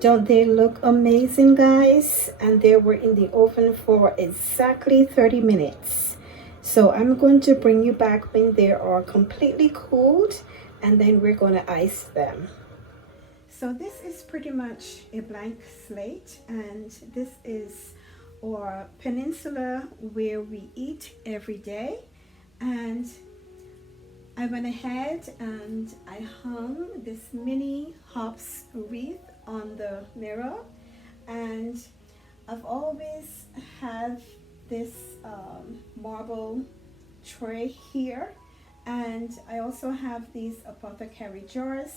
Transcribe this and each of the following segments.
Don't they look amazing, guys? And they were in the oven for exactly 30 minutes. So I'm going to bring you back when they are completely cooled, and then we're going to ice them. So this is pretty much a blank slate, and this is our peninsula where we eat every day. And I went ahead and I hung this mini hops wreath on the mirror, and I've always had this marble tray here, and I also have these apothecary jars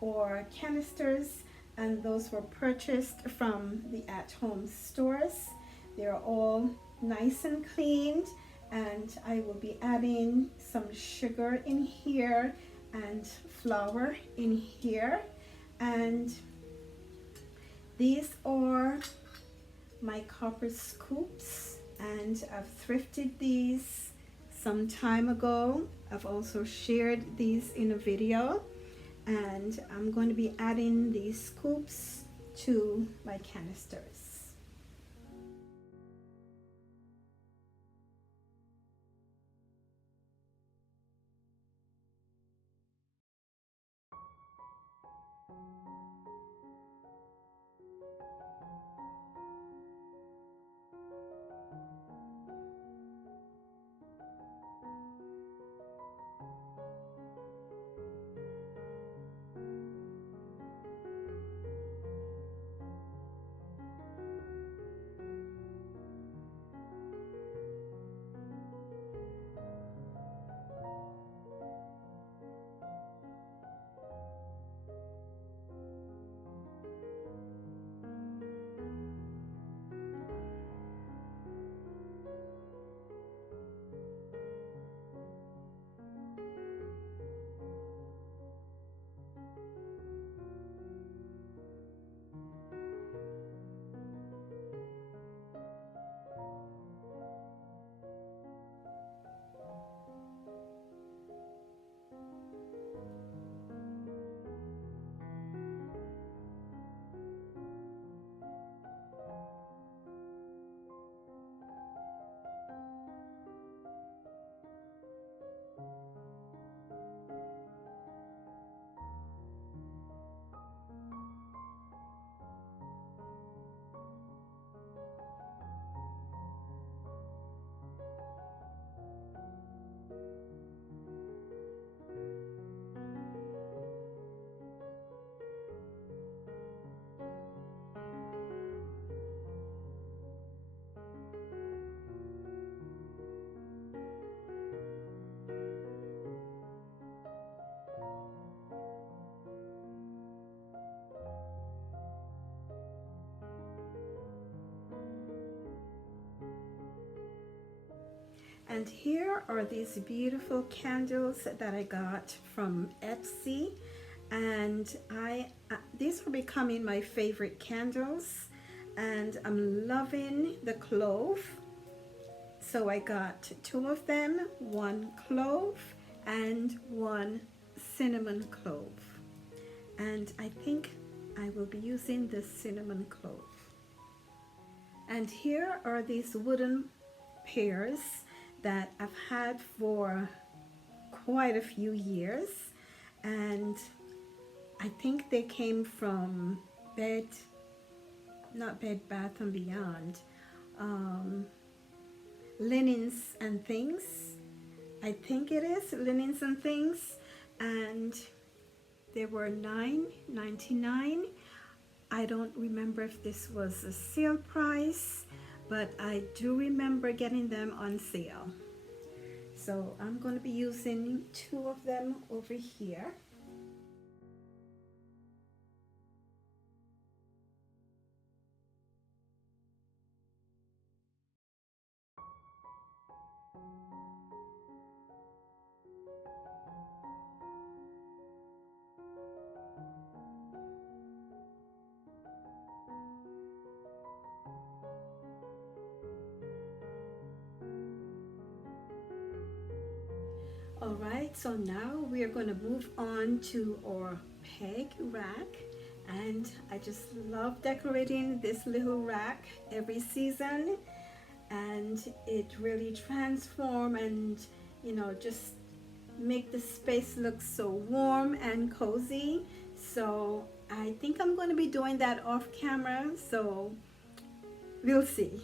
or canisters, and those were purchased from the at-home stores. They're all nice and cleaned, and I will be adding some sugar in here and flour in here. And these are my copper scoops, and I've thrifted these some time ago. I've also shared these in a video, and I'm going to be adding these scoops to my canisters. And here are these beautiful candles that I got from Etsy, and these are becoming my favorite candles, and I'm loving the clove. So I got 2 of them, 1 clove and 1 cinnamon clove, and I think I will be using the cinnamon clove. And here are these wooden pears that I've had for quite a few years, and I think they came from not Bed Bath and Beyond, Linens and Things. I think it is Linens and Things, and they were $9.99. I don't remember if this was a sale price, but I do remember getting them on sale. So I'm going to be using 2 of them over here. Alright, so now we are going to move on to our peg rack, and I just love decorating this little rack every season. and it really transform and, you know, just make the space look so warm and cozy. So I think I'm going to be doing that off camera, so we'll see.